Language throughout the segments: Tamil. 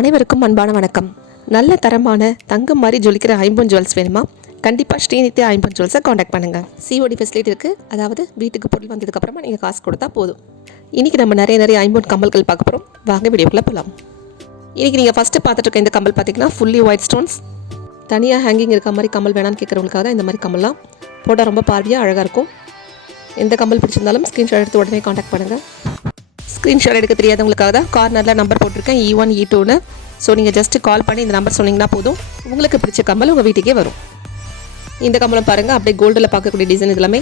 அனைவருக்கும் அன்பான வணக்கம். நல்ல தரமான தங்கம் மாதிரி ஜொலிக்கிற ஐம்பொன் ஜுவல்ஸ் வேணுமா? கண்டிப்பாக ஸ்ரீநித்யா ஐம்பொன் ஜுவல்ஸை காண்டாக்ட் பண்ணுங்கள் சிஓடி ஃபெசிலிட்டி இருக்குது அதாவது வீட்டுக்கு பொருள் வந்ததுக்கப்புறமா நீங்கள் காசு கொடுத்தா போதும். இன்றைக்கி நம்ம நிறைய நிறைய ஐம்பொன் கம்மல்கள் பார்க்க போகிறோம் வாங்க வீடியோக்குள்ளே போகலாம் இன்றைக்கி நீங்கள் ஃபஸ்ட்டு பார்த்துட்டு இருக்க இந்த கம்பல் பார்த்தீங்கன்னா ஃபுல்லி ஒயிட் ஸ்டோன்ஸ் தனியாக ஹேங்கிங் இருக்க மாதிரி கம்மல் வேணாம்னு கேட்குறவங்களுக்காக தான் இந்த மாதிரி கம்மல்லாம் போட்டால் ரொம்ப பார்வையாக அழகாக இருக்கும். எந்த கம்பல் பிடிச்சிருந்தாலும் ஸ்க்ரீன்ஷாட் எடுத்து உடனே காண்டாக்ட் பண்ணுங்கள் ஸ்க்ரீன்ஷாட் எடுக்க தெரியாதவங்களுக்காக தான் கார்னரில் நம்பர் போட்டிருக்கேன் இ ஒன் இ டூன்னு ஸோ நீங்கள் ஜஸ்ட்டு கால் பண்ணி இந்த நம்பர் சொன்னீங்கன்னா போதும். உங்களுக்கு பிடிச்ச கம்மல் உங்கள் வீட்டுக்கே வரும். இந்த கம்மலம் பாருங்கள் அப்படியே கோல்டில் பார்க்கக்கூடிய டிசைன் எல்லாமே.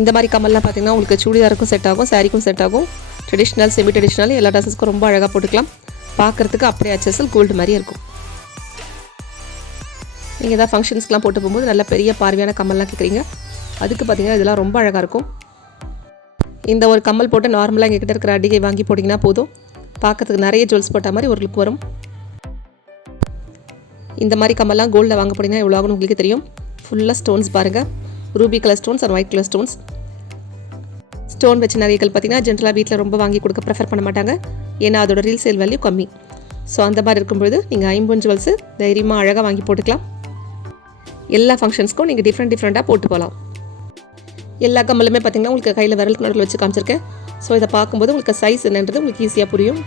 இந்த மாதிரி கம்மல்லாம் பார்த்தீங்கன்னா உங்களுக்கு சுடிதாருக்கும் செட் ஆகும் சாரிக்கும் செட் ஆகும். ட்ரெடிஷ்னல் செமி ட்ரெடிஷ்னல் எல்லா ட்ரெஸ்ஸஸ்க்கும் ரொம்ப அழகாக போட்டுக்கலாம். பார்க்குறதுக்கு அப்படியே அச்சசல் கோல்டு மாதிரி இருக்கும். நீங்கள் ஏதாவது ஃபங்க்ஷன்ஸ்க்கெலாம் போட்டு போகும்போது நல்ல பெரிய பார்வையான கம்மல்லாம் கேட்குறீங்க. அதுக்கு பார்த்தீங்கன்னா இதெல்லாம் ரொம்ப அழகாக இருக்கும். இந்த ஒரு கம்மல் போட்டு நார்மலாக எங்ககிட்ட இருக்கிற அடிகை வாங்கி போட்டிங்கன்னா போதும். பார்க்கறதுக்கு நிறைய ஜுவல்ஸ் போட்ட மாதிரி ஒரு லுக் வரும். இந்த மாதிரி கம்மல்லாம் கோல்டில் வாங்க போனீங்கன்னா எவ்வளோ ஆகும்னு உங்களுக்கு தெரியும். ஃபுல்லாக ஸ்டோன்ஸ் பாருங்கள் ruby colour stones and white colour stones stone வச்ச நகைகள் பார்த்தீங்கன்னா ஜென்ரலாக வீட்டில் ரொம்ப வாங்கி கொடுக்க ப்ரெஃபர் பண்ண மாட்டாங்க. ஏன்னா அதோட ரீல் சேல் வேல்யூ கம்மி. ஸோ அந்த மாதிரி இருக்கும்பொழுது நீங்கள் ஐம்பொன் ஜுவல்ஸு தைரியமாக அழகாக வாங்கி போட்டுக்கலாம். எல்லா ஃபங்க்ஷன்ஸ்க்கும் நீங்கள் டிஃப்ரெண்ட் டிஃப்ரெண்ட்டாக போட்டு போகலாம் எல்லா கம்மலுமே பார்த்திங்கன்னா உங்களுக்கு கையில் விரலுக்கு நடுவில் வச்சு காமிச்சிருக்கேன். ஸோ இதை பார்க்கும்போது உங்களுக்கு சைஸ் என்னன்றது உங்களுக்கு ஈஸியாக புரியும்.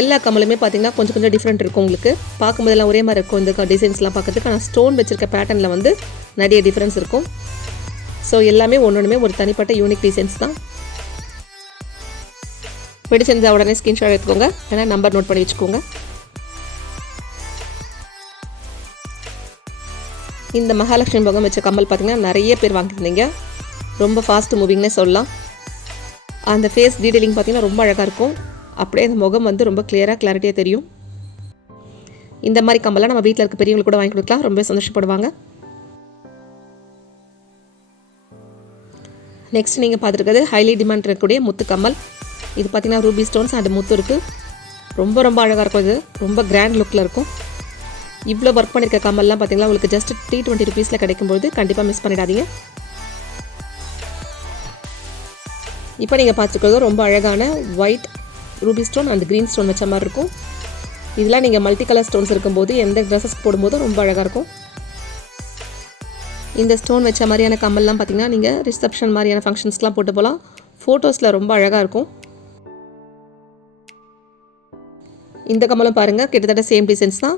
எல்லா கம்மலுமே பார்த்தீங்கன்னா கொஞ்சம் கொஞ்சம் டிஃப்ரெண்ட் இருக்கும் உங்களுக்கு. பார்க்கும்போதெல்லாம் ஒரே மாதிரி இருக்கும். இந்த டிசைன்ஸ்லாம் பார்க்கறதுக்கு. ஆனால் ஸ்டோன் வச்சிருக்க பேட்டர்னில் வந்து நிறைய டிஃப்ரென்ஸ் இருக்கும். ஸோ எல்லாமே ஒன்று ஒன்றுமே ஒரு தனிப்பட்ட யூனிக் டிசைன்ஸ் தான். பிடிச்சிருந்தா உடனே ஸ்கிரீன்ஷாட் எடுத்துக்கோங்க. ஏன்னா நம்பர் நோட் பண்ணி வச்சுக்கோங்க. இந்த மகாலட்சுமி முகம் வச்ச கம்மல் பார்த்தீங்கன்னா நிறைய பேர் வாங்கியிருந்தீங்க. ரொம்ப ஃபாஸ்ட் மூவிங்னே சொல்லலாம். அந்த ஃபேஸ் டீடைலிங் பார்த்தீங்கன்னா ரொம்ப அழகாக இருக்கும். அப்படியே அந்த முகம் வந்து ரொம்ப கிளியராக கிளாரிட்டியாக தெரியும். இந்த மாதிரி கம்மலாம் நம்ம வீட்டில் இருக்க பெரியவங்களுக்கு கூட வாங்கி கொடுக்கலாம். ரொம்ப சந்தோஷப்படுவாங்க. நெக்ஸ்ட் நீங்கள் பார்த்துருக்கிறது ஹைலி டிமாண்ட் இருக்கக்கூடிய முத்து கம்மல். இது பார்த்திங்கன்னா ரூபி ஸ்டோன்ஸ் அண்ட் முத்து இருக்குது ரொம்ப ரொம்ப அழகாக இருக்கும் இது. ரொம்ப கிராண்ட் லுக்கில் இருக்கும். இவ்வளோ ஒர்க் பண்ணியிருக்க கம்மல்லாம் பார்த்தீங்களா உங்களுக்கு ஜஸ்ட் த்ரீ டுவெண்ட்டி ருபீஸில் கிடைக்கும்போது கண்டிப்பாக மிஸ் பண்ணிடாதீங்க. இப்போ நீங்கள் பார்த்துருக்கிறது ரொம்ப அழகான white ruby stone and green stone வச்ச மாதிரி இருக்கும். இதெல்லாம் நீங்கள் மல்டி கலர் ஸ்டோன்ஸ் இருக்கும்போது எந்த ட்ரெஸ்ஸஸ் போடும்போதும் ரொம்ப அழகாக இருக்கும். இந்த ஸ்டோன் வச்ச மாதிரியான கம்மல்லாம் பார்த்தீங்கன்னா நீங்கள் ரிசப்ஷன் மாதிரியான ஃபங்க்ஷன்ஸ்லாம் போட்டு போகலாம் ஃபோட்டோஸில் ரொம்ப அழகாக இருக்கும். இந்த கம்மலும் பாருங்கள் கிட்டத்தட்ட சேம் டிசைன்ஸ் தான்.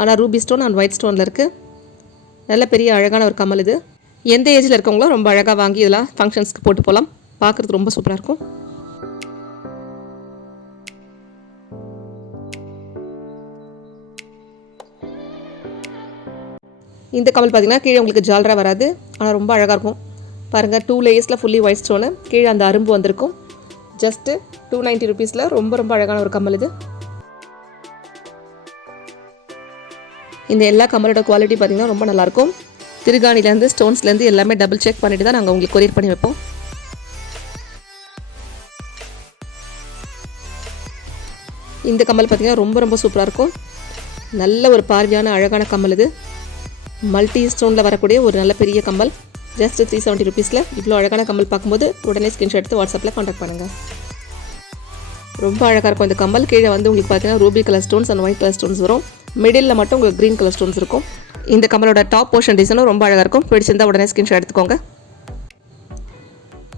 ஆனால் ரூபி ஸ்டோன் அண்ட் ஒயிட் ஸ்டோனில் இருக்குது நல்ல பெரிய அழகான ஒரு கமல் இது. எந்த ஏஜில் இருக்கவங்களோ ரொம்ப அழகாக வாங்கி இதெல்லாம் ஃபங்க்ஷன்ஸ்க்கு போட்டு போகலாம் பார்க்குறதுக்கு ரொம்ப சூப்பராக இருக்கும். இந்த கமல் பார்த்தீங்கன்னா கீழே உங்களுக்கு ஜாலராக வராது. ஆனால் ரொம்ப அழகாக இருக்கும். பாருங்கள் டூ லேயர்ஸில் ஃபுல்லி ஒயிட் ஸ்டோனு கீழே அந்த அரும்பு வந்திருக்கும். ஜஸ்ட்டு டூ நைன்ட்டி ருபீஸில் ரொம்ப ரொம்ப அழகான ஒரு கம்மல் இது. இந்த எல்லா கம்மலோட குவாலிட்டி பார்த்திங்கன்னா ரொம்ப நல்லாயிருக்கும். திருகாணிலேருந்து ஸ்டோன்ஸ்லேருந்து எல்லாமே டபுள் செக் பண்ணிவிட்டு தான் நாங்கள் உங்களுக்கு கொரியர் பண்ணி வைப்போம். இந்த கம்மல் பார்த்திங்கன்னா ரொம்ப ரொம்ப சூப்பராக இருக்கும். நல்ல ஒரு பார்வையான அழகான கம்மல் இது. மல்டி ஸ்டோனில் வரக்கூடிய ஒரு நல்ல பெரிய கம்மல். ஜஸ்ட் த்ரீ செவன்ட்டி ருபீஸில் இவ்வளோ அழகான கம்மல் பார்க்கும்போது உடனே ஸ்க்ரீன்ஷாட் எடுத்து வாட்ஸ்அப்பில் காண்டாக்ட் பண்ணுங்கள் ரொம்ப அழகாக இருக்கும் இந்த கம்மல். கீழே வந்து உங்களுக்கு பார்த்தீங்கன்னா ruby colour stones and white colour stones வரும். மிடில் மட்டும் உங்களுக்கு க்ரீன் கலர் ஸ்டோன்ஸ் இருக்கும். இந்த கம்மலோட டாப் போர்ஷன் டிசைனும் ரொம்ப அழகாக இருக்கும். பிடிச்சிருந்தால் உடனே ஸ்கிரீன்ஷாட் எடுத்துக்கோங்க.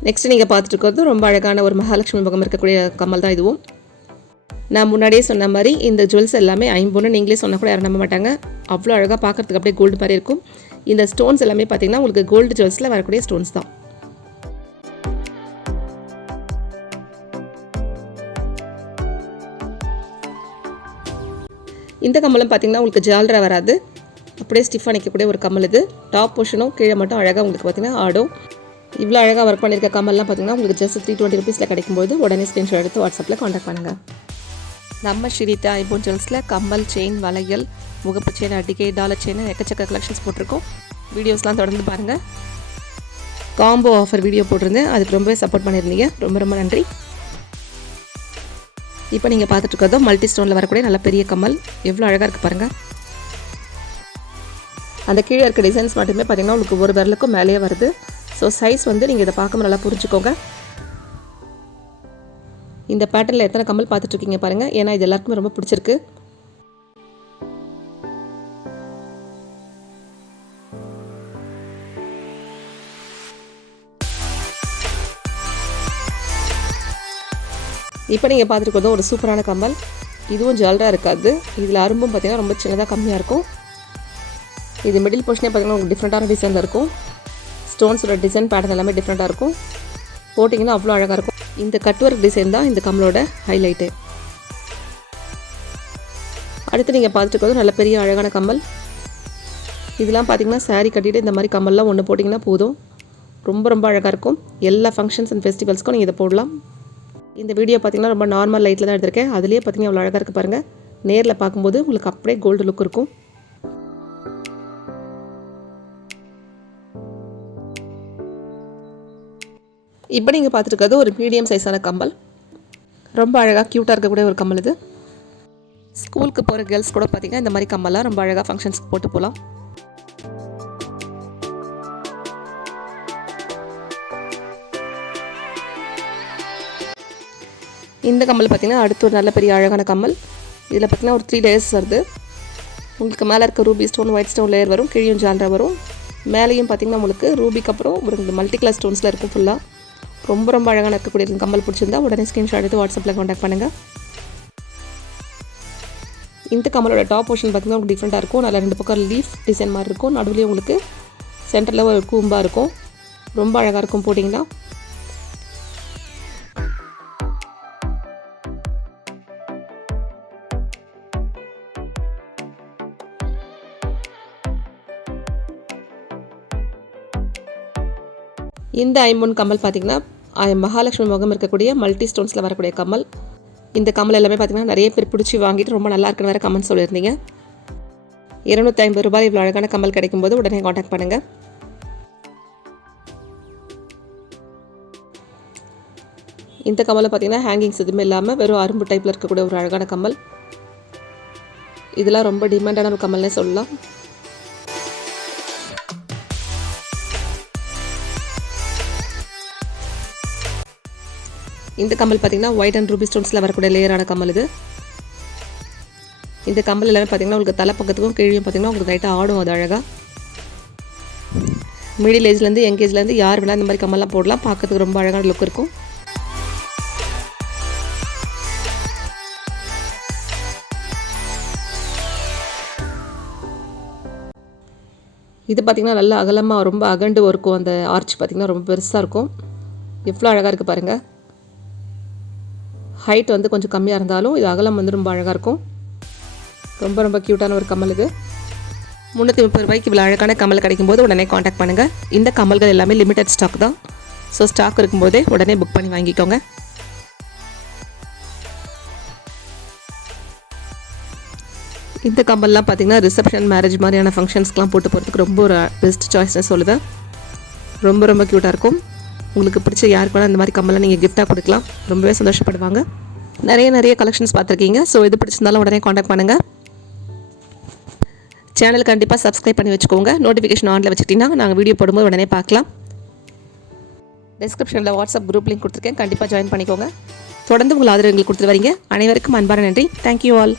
நெக்ஸ்ட் நீங்கள் பார்த்துட்டு இருக்கிறது ரொம்ப அழகான ஒரு மகாலட்சுமி முகம் இருக்கக்கூடிய கம்மல் தான் இதுவும். நான் முன்னாடியே சொன்ன மாதிரி இந்த ஜுவல்ஸ் எல்லாமே ஐம்பொன்னு நீங்களே சொன்னால் கூட யாரும் நம்ப மாட்டாங்க. அவ்வளோ அழகாக பார்க்குறதுக்கு அப்படியே கோல்டு மாதிரி இருக்கும். இந்த ஸ்டோன்ஸ் எல்லாமே பார்த்தீங்கன்னா உங்களுக்கு கோல்டு ஜுவல்ஸில் வரக்கூடிய ஸ்டோன்ஸ் தான். இந்த கம்மலும் பார்த்தீங்கன்னா உங்களுக்கு ஜாலரா வராது. அப்படியே ஸ்டிஃபாக நிற்கக்கூடிய ஒரு கம்மல் இது. டாப் போர்ஷனும் கீழே மட்டும் அழகாக உங்களுக்கு பார்த்தீங்கன்னா ஆடும். இவ்வளோ அழகாக ஒர்க் பண்ணியிருக்க கம்மல்லாம் பார்த்தீங்கன்னா உங்களுக்கு ஜஸ்ட் த்ரீ டுவெண்ட்டி ருபீஸில் கிடைக்கும்போது உடனே ஸ்க்ரீன்ஷாட் எடுத்து வாட்ஸ்அப்பில் காண்டாக்ட் பண்ணுங்கள் நம்ம ஸ்ரீதா ஐபோன் ஜுவல்ஸில் கம்மல் செயின் வளையல் முகப்பு செயின் அடிக்கை டாலர் செயின் எக்கச்சக்க கலெக்ஷன்ஸ் போட்டிருக்கோம். வீடியோஸ்லாம் தொடர்ந்து பாருங்கள் காம்போ ஆஃபர் வீடியோ போட்டிருந்தேன். அதுக்கு ரொம்பவே சப்போர்ட் பண்ணியிருந்தீங்க. ரொம்ப ரொம்ப நன்றி. இப்போ நீங்கள் பார்த்துட்டு இருக்கிறதோ மல்டி ஸ்டோனில் வரக்கூடிய நல்ல பெரிய கம்மல். எவ்வளோ அழகாக இருக்குது பாருங்கள் அந்த கீழே இருக்க டிசைன்ஸ் மட்டுமே பார்த்தீங்கன்னா உங்களுக்கு ஒரு விரலுக்கும் மேலேயே வருது. ஸோ சைஸ் வந்து நீங்கள் இதை பார்க்கும்போது நல்லா புரிஞ்சுக்கோங்க. இந்த பேட்டர்னில் எத்தனை கம்மல் பார்த்துட்ருக்கீங்க பாருங்கள் ஏன்னா இது எல்லாருக்குமே ரொம்ப பிடிச்சிருக்கு. இப்போ நீங்கள் பார்த்துருக்கோம் ஒரு சூப்பரான கம்மல். இதுவும் ஜுவல்லராக இருக்காது. இதில் அரும்பும் பார்த்திங்கன்னா ரொம்ப சின்னதாக கம்மியாக இருக்கும். இது மிடில் போர்ஷனே பார்த்தீங்கன்னா உங்களுக்கு டிஃப்ரெண்ட்டான டிசைனில் இருக்கும். ஸ்டோன்ஸோட டிசைன் பேட்டர்ன் எல்லாமே டிஃப்ரெண்ட்டாக இருக்கும். போட்டிங்கன்னா அவ்வளோ அழகாக இருக்கும். இந்த கட் ஒர்க் டிசைன் தான் இந்த கம்மலோட ஹைலைட்டு அடுத்து நீங்கள் பார்த்துட்டு இருக்கிறது நல்ல பெரிய அழகான கம்மல். இதெல்லாம் பார்த்திங்கன்னா saree கட்டிட்டு இந்த மாதிரி கம்மல்லாம் ஒன்று போட்டிங்கன்னா போதும். ரொம்ப ரொம்ப அழகாக இருக்கும். எல்லா ஃபங்க்ஷன்ஸ் அண்ட் ஃபெஸ்டிவல்ஸ்க்கும் நீங்கள் இதை போடலாம். இந்த வீடியோ பார்த்தீங்கன்னா ரொம்ப நார்மல் லைட்டில் தான் எடுத்திருக்கேன். அதுலேயே பார்த்தீங்கன்னா அவ்வளோ அழகாக இருக்குது பாருங்கள் நேரில் பார்க்கும்போது உங்களுக்கு அப்படியே கோல்டு லுக் இருக்கும். இப்போ நீங்கள் பார்த்துருக்கிறது ஒரு மீடியம் சைஸான கம்மல். ரொம்ப அழகாக க்யூட்டாக இருக்கக்கூடிய ஒரு கம்மல் இது. ஸ்கூலுக்கு போகிற கேர்ள்ஸ் கூட பார்த்தீங்கன்னா இந்த மாதிரி கம்மல்லாம் ரொம்ப அழகாக ஃபங்க்ஷன்ஸ்க்கு போட்டு போகலாம் இந்த கம்மல் பார்த்திங்கன்னா அடுத்து ஒரு நல்ல பெரிய அழகான கம்மல். இதில் பார்த்தீங்கன்னா ஒரு த்ரீ லேயர்ஸ் வருது. உங்களுக்கு மேலே இருக்க ruby stone white stone layer வரும். கீழேயும் ஜாலரா வரும். மேலேயும் பார்த்தீங்கன்னா உங்களுக்கு ரூபிக்கு அப்புறம் ஒரு இந்த மல்டி கலர் ஸ்டோன்ஸில் இருக்கும் ஃபுல்லாக ரொம்ப ரொம்ப அழகாக இருக்கக்கூடிய இந்த கம்மல் பிடிச்சிருந்தா உடனே ஸ்க்ரீன்ஷாட் எடுத்து வாட்ஸ்அப்பில் காண்டாக்ட் பண்ணுங்கள் இந்த கம்மலோட டாப் போர்ஷன் பார்த்தீங்கன்னா உங்களுக்கு டிஃப்ரெண்ட்டாக இருக்கும். நல்லா ரெண்டு பக்கம் லீஃப் டிசைன் மாதிரி இருக்கும். நடுவுலேயே உங்களுக்கு சென்டரில் ஒரு கூம்பாக இருக்கும். ரொம்ப அழகாக இருக்கும் போட்டிங்கன்னா. இந்த ஐம்பொன் கம்மல் பார்த்தீங்கன்னா மகாலட்சுமி முகம் இருக்கக்கூடிய மல்டி ஸ்டோன்ஸில் வரக்கூடிய கம்மல். இந்த கம்மல் எல்லாமே பார்த்தீங்கன்னா நிறைய பேர் பிடிச்சி வாங்கிட்டு ரொம்ப நல்லா இருக்குன்னு வேறு கமெண்ட் சொல்லியிருந்தீங்க. இருநூத்தி ஐம்பது ரூபாய் இவ்வளோ அழகான கம்மல் கிடைக்கும்போது உடனே காண்டாக்ட் பண்ணுங்கள் இந்த கம்மலை பார்த்தீங்கன்னா ஹேங்கிங்ஸ் எதுவுமே இல்லாமல் வெறும் அரும்பு டைப்பில் இருக்கக்கூடிய ஒரு அழகான கம்மல். இதெல்லாம் ரொம்ப டிமாண்டான ஒரு கம்மல்னே சொல்லலாம். இந்த கம்மல் பார்த்தீங்கன்னா ஒயிட் அண்ட் ரூபி ஸ்டோன்ஸில் வரக்கூடிய லேயரான கம்மல் இது. இந்த கம்மல் எல்லாமே பார்த்தீங்கன்னா உங்களுக்கு தலை பக்கத்துக்கும் கீழே பார்த்தீங்கன்னா உங்களுக்கு லைட்டாக ஆடும் அது அழகாக மிடில் ஏஜ்லேருந்து யங் ஏஜ்லேருந்து யார் வேணால் இந்த மாதிரி கம்மல்லாம் போடலாம். பார்க்கறதுக்கு ரொம்ப அழகான லுக் இருக்கும். இது பார்த்திங்கன்னா நல்லா அகலமாக ரொம்ப அகண்டு இருக்கும் அந்த ஆர்ச் பார்த்திங்கன்னா ரொம்ப பெருசாக இருக்கும். எவ்வளோ அழகாக இருக்குது பாருங்கள் ஹைட் வந்து கொஞ்சம் கம்மியாக இருந்தாலும் இது அகலம் வந்து ரொம்ப அழகாக இருக்கும். ரொம்ப ரொம்ப க்யூட்டான ஒரு கமல் இது. முந்நூற்றி முப்பது ரூபாய்க்கு இவ்வளோ அழகான கம்மல் கிடைக்கும்போது உடனே காண்டாக்ட் பண்ணுங்கள் இந்த கமல்கள் எல்லாமே லிமிடெட் ஸ்டாக் தான். ஸோ ஸ்டாக் இருக்கும்போதே உடனே புக் பண்ணி வாங்கிக்கோங்க. இந்த கம்பல்லாம் பார்த்தீங்கன்னா ரிசப்ஷன் மேரேஜ் மாதிரியான ஃபங்க்ஷன்ஸ்க்கெலாம் போட்டு போகிறதுக்கு ரொம்ப ஒரு பெஸ்ட் சாய்ஸ்னு சொல்லுது ரொம்ப ரொம்ப க்யூட்டாக இருக்கும். உங்களுக்கு பிடிச்ச யாருக்கு வேணால் இந்த மாதிரி கம்மலாம் நீங்கள் கிஃப்டாக கொடுக்கலாம். ரொம்பவே சந்தோஷப்படுவாங்க. நிறைய நிறைய கலெக்ஷன்ஸ் பார்த்துருக்கீங்க. ஸோ இது பிடிச்சிருந்தாலும் உடனே காண்டாக்ட் பண்ணுங்கள் சேனல் கண்டிப்பாக சப்ஸ்கிரைப் பண்ணி வச்சுக்கோங்க. நோட்டிஃபிகேஷன் ஆனில் வச்சுக்கிட்டிங்கன்னா நாங்கள் வீடியோ போடும்போது உடனே பார்க்கலாம். டிஸ்கிரிப்ஷனில் வாட்ஸ்அப் குரூப் லிங்க் கொடுத்துருக்கேன். கண்டிப்பாக ஜாயின் பண்ணிக்கோங்க. தொடர்ந்து உங்கள் ஆதரவு எங்களுக்கு கொடுத்துட்டு வரீங்க. அனைவருக்கும் அன்பான நன்றி. Thank you all